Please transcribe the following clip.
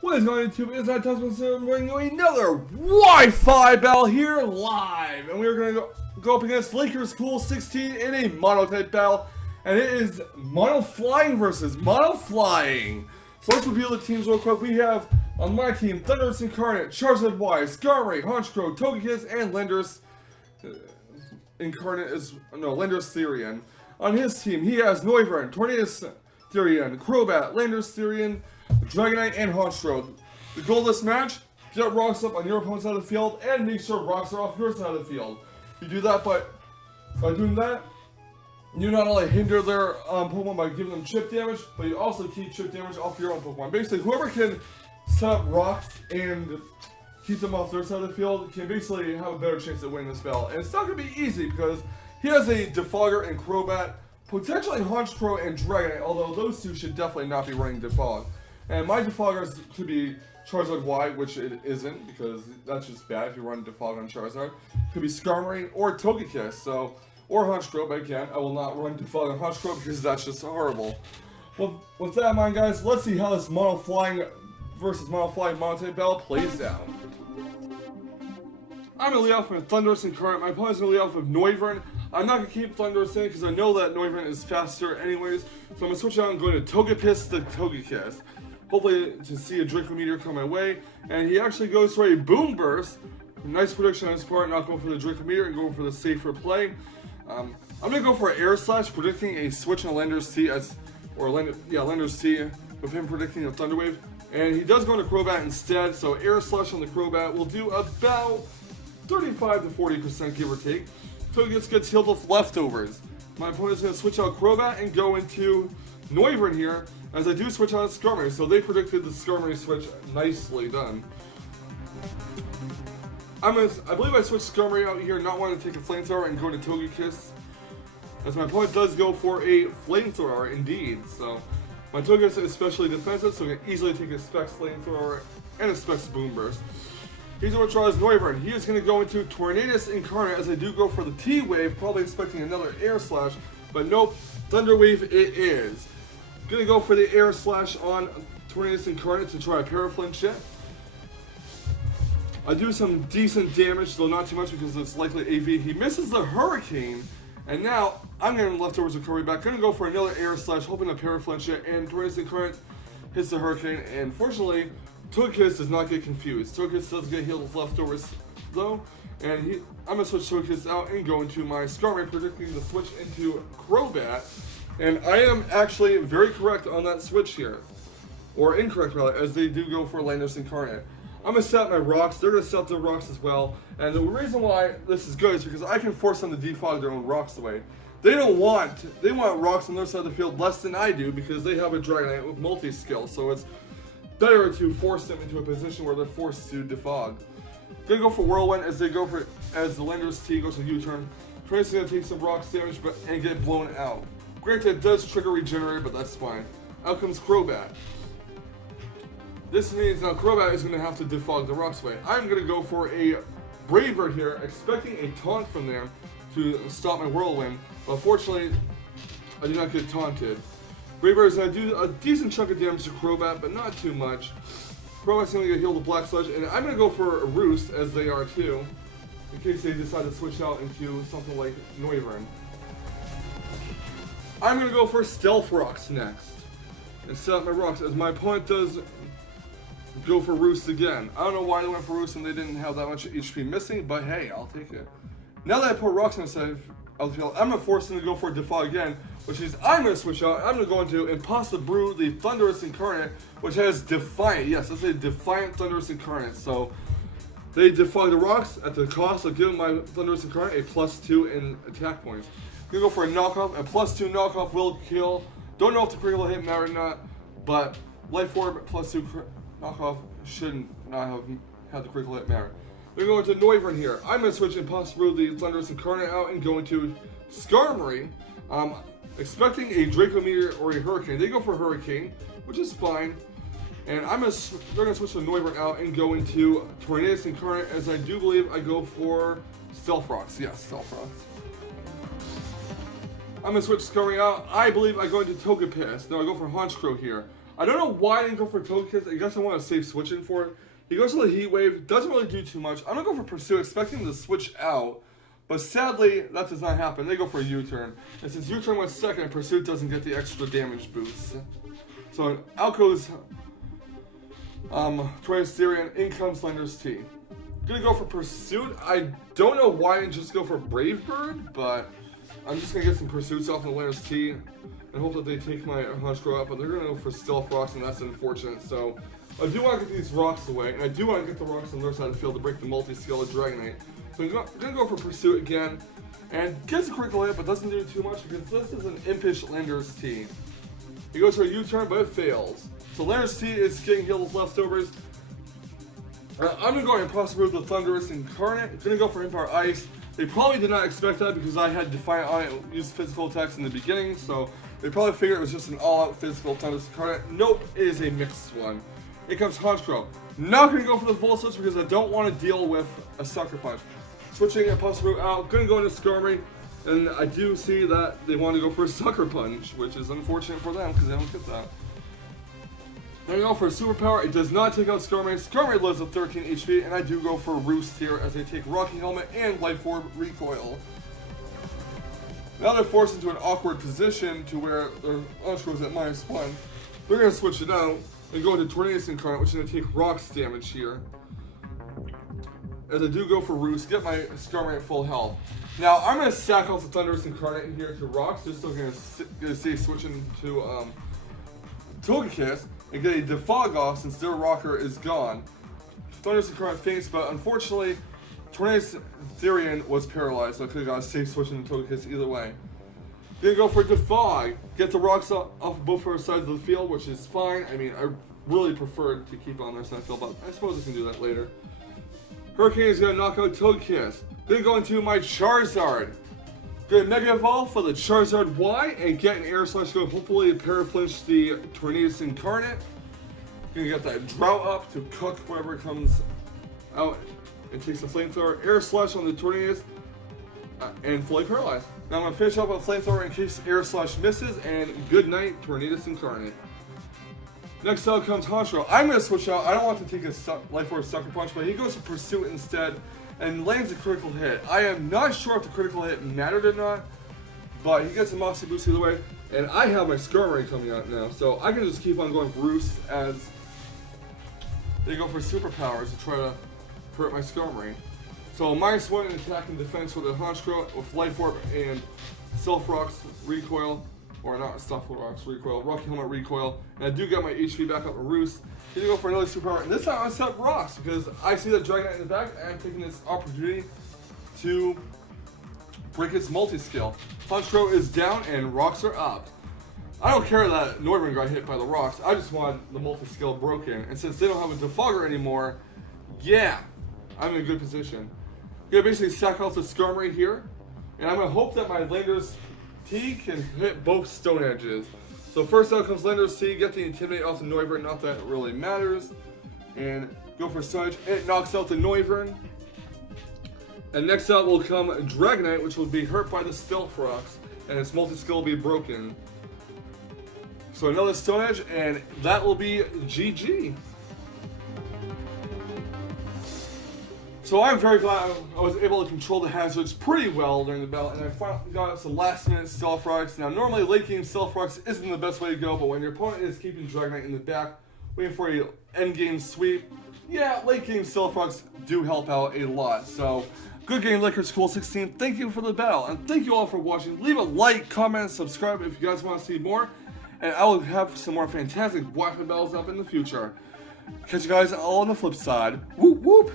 What is going on YouTube? It's that Tasman bringing you another Wi-Fi battle here live. And we're going to go up against Lakerscool16 in a mono type battle. And it is mono flying versus mono flying. So let's reveal the teams real quick. We have on my team Thunderous Incarnate, Charizard Y, Skarmory, Honchkrow, Togekiss, and Landorus Incarnate is Landorus Therian. On his team he has Noivern, Tornadus Therian, Crobat, Landorus Therian, Dragonite, and Honchkrow. The goal of this match: get rocks up on your opponent's side of the field and make sure rocks are off your side of the field. You do that by doing that, you not only hinder their Pokemon by giving them chip damage, but you also keep chip damage off your own Pokemon. Basically, whoever can set up rocks and keep them off their side of the field can basically have a better chance at winning this battle. And it's not going to be easy because he has a Defogger and Crobat, potentially Honchkrow and Dragonite, although those two should definitely not be running Defog. And my Defoggers could be Charizard Y, which it isn't, because that's just bad if you run Defog on Charizard. Could be Skarmory or Togekiss, or Honchkrow, but again, I will not run Defog on Honchkrow because that's just horrible. Well, with that in mind, guys, let's see how this mono flying versus mono flying mono-type battle plays out. I'm going to lead off with Thunderous Incarnate. My opponent's going to lead off with Noivern. I'm not going to keep Thunderous in because I know that Noivern is faster anyways, so I'm going to switch out and go to Togepiss to Togekiss. Hopefully to see a Draco Meteor come my way, and he actually goes for a Boom Burst. Nice prediction on his part, not going for the Draco Meteor and going for the safer play. I'm going to go for an Air Slash, predicting a switch on Landorus T Landorus T, with him predicting a Thunder Wave. And he does go into Crobat instead, so Air Slash on the Crobat will do about 35 to 40% give or take. Togekiss gets healed with leftovers. My opponent's going to switch out Crobat and go into Noivern here, as I do switch out Skarmory, so they predicted the Skarmory switch. Nicely done. I believe I switched Skarmory out here, not wanting to take a Flamethrower and go to Togekiss, as my opponent does go for a Flamethrower indeed. So my Togekiss is especially defensive, so he can easily take a Specs Flamethrower and a Specs Boom Burst. He's going to try his Noivern. He is going to go into Tornadus Incarnate, as I do go for the T-Wave, probably expecting another Air Slash, but nope, Thunder Wave it is. Gonna go for the Air Slash on Tornadus Incarnate to try a Paraflinch it. I do some decent damage, though not too much because it's likely AV. He misses the Hurricane, and now I'm getting leftovers recovery back. Gonna go for another Air Slash, hoping to Paraflinch it, and Tornadus Incarnate hits the Hurricane, and fortunately, Togekiss does not get confused. Togekiss does get healed with leftovers, though, and I'm gonna switch Togekiss out and go into my Skarmory, predicting the switch into Crobat. And I am actually very correct on that switch here. Or incorrect, rather, as they do go for Landorus Incarnate. I'm going to set up my rocks. They're going to set up their rocks as well. And the reason why this is good is because I can force them to defog their own rocks away. They want rocks on their side of the field less than I do because they have a Dragonite with multi-skill. So it's better to force them into a position where they're forced to defog. They go for Whirlwind as the Landorus T goes to U-turn. Tracy's going to take some rocks damage and get blown out. Granted, it does trigger Regenerate, but that's fine. Out comes Crobat. This means now Crobat is going to have to defog the rocks away. I'm going to go for a Brave Bird here, expecting a taunt from them to stop my Whirlwind. But fortunately, I do not get taunted. Brave Bird is going to do a decent chunk of damage to Crobat, but not too much. Crobat's going to get healed with Black Sludge, and I'm going to go for a Roost, as they are too, in case they decide to switch out into something like Noivern. I'm going to go for Stealth Rocks next, and set up my rocks, as my opponent does go for Roost again. I don't know why they went for Roost and they didn't have that much HP missing, but hey, I'll take it. Now that I put rocks on the side of the field, I'm going to force them to go for a Defog again, which means I'm going to switch out. I'm going to go into Impossible Brew, the Thunderous Incarnate, which has Defiant. Yes, that's a Defiant Thunderous Incarnate. So they defog the rocks at the cost of giving my Thunderous Incarnate a +2 in attack points. Gonna go for a knockoff, and +2 knockoff will kill. Don't know if the critical hit matter or not, but Life Orb +2 knockoff should not have had the critical hit matter. We're going to Noivern here. I'm gonna switch Impossible the Thunderous Incarnate out and go into Skarmory. Expecting a Draco Meteor or a Hurricane. They go for Hurricane, which is fine. And they're gonna switch the Noivern out and go into Tornadus Incarnate, as I do believe I go for Stealth Rocks. Yes, Stealth Rocks. I'm going to switch Skarmory out. I believe I go into Togepiss. No, I go for Honchkrow here. I don't know why I didn't go for Togekiss. I guess I want to save switching for it. He goes for the Heat Wave. Doesn't really do too much. I'm going to go for Pursue, expecting him to switch out. But sadly, that does not happen. They go for a U-turn. And since U-turn was second, Pursuit doesn't get the extra damage boost. So out goes Therian, in comes Lender's T. Gonna go for Pursuit. I don't know why I didn't just go for Brave Bird, but I'm just gonna get some Pursuits off of Lender's T and hope that they take my Honchkrow out, but they're gonna go for Stealth Rocks, and that's unfortunate. So I do want to get these rocks away, and I do want to get the rocks on their side of the field to break the multi-skill of Dragonite. So I'm gonna go for Pursuit again, and gets a critical hit, but doesn't do too much because this is an Impish Lender's T. He goes for a U-turn, but it fails. So Lender's T is getting healed with leftovers. I'm gonna go ahead and possibly with the Thunderous Incarnate. Gonna go for Empire Ice. They probably did not expect that because I had Defiant on it, used physical attacks in the beginning, so they probably figured it was just an all-out physical Thunderous Incarnate. Nope, it is a mixed one. Here comes Honchkrow. Not gonna go for the Volt Switch because I don't want to deal with a Sucker Punch. Switching a Possible out, gonna go into Skarmory, and I do see that they want to go for a Sucker Punch, which is unfortunate for them because they don't get that. I'm gonna go for a Superpower. It does not take out Skarmory. Skarmory lives with 13 HP, and I do go for Roost here as they take Rocky Helmet and Life Orb Recoil. Now they're forced into an awkward position to where their Honchkrow is at -1. They're gonna switch it out and go into Tornadus Incarnate, which is gonna take Rocks damage here. As I do go for Roost, get my Skarmory at full health. Now I'm gonna sack off the Thunderous Incarnate in here to Rocks, just so I'm gonna stay switching to Togekiss and get a Defog off since their rocker is gone. Thunderous Incarnate faints, but unfortunately, Tornadus Therian was paralyzed, so I could have got a safe switch into Togekiss either way. Gonna go for Defog, get the rocks off both sides of the field, which is fine. I mean, I really preferred to keep on their side of the field, but I suppose I can do that later. Hurricane is gonna knock out Togekiss. Gonna go into my Charizard. Gonna Mega Evolve for the Charizard Y and get an Air Slash go. Hopefully Paraflinch the Tornadus Incarnate. Gonna get that Drought up to cook whatever comes out and takes the Flamethrower. Air Slash on the Tornadus and fully paralyzed. Now I'm gonna finish up with Flamethrower in case Air Slash misses, and good night, Tornadus Incarnate. Next up comes Honchkrow. I'm gonna switch out. I don't want to take a Life Orb Sucker Punch, but he goes to Pursuit instead and lands a critical hit. I am not sure if the critical hit mattered or not, but he gets a Moxie Boost either way, and I have my Skarmory coming out now, so I can just keep on going for Roost as they go for superpowers to try to hurt my Skarmory. So -1 in attack and defense for the Honchkrow with Life Orb and Stealth Rocks Recoil, or not Stealth Rocks Recoil, Rocky Helmet Recoil, and I do get my HP back up with Roost. Gonna go for another superpower, and this time I set Rocks because I see that Dragonite in the back, and I'm taking this opportunity to break its multi-skill. Honchkrow is down and Rocks are up. I don't care that Noivern got hit by the Rocks, I just want the multi-skill broken, and since they don't have a Defogger anymore, yeah, I'm in a good position. Gonna basically sack off the Skarmory here, and I'm gonna hope that my Lender's T can hit both Stone Edges. So first out comes Lender's T, get the Intimidate off the Noivern, not that it really matters. And go for Stone Edge, it knocks out the Noivern. And next out will come Dragonite, which will be hurt by the Stealth Rocks, and its multi-skill will be broken. So another Stone Edge, and that will be GG. So I'm very glad I was able to control the hazards pretty well during the battle, and I finally got some last-minute Stealth Rocks. Now, normally late-game Stealth Rocks isn't the best way to go, but when your opponent is keeping Dragonite in the back, waiting for a end-game sweep, yeah, late-game Stealth Rocks do help out a lot. So, good game, Lakerscool16. Thank you for the battle, and thank you all for watching. Leave a like, comment, subscribe if you guys want to see more, and I will have some more fantastic Wi-Fi battles up in the future. Catch you guys all on the flip side. Whoop, whoop!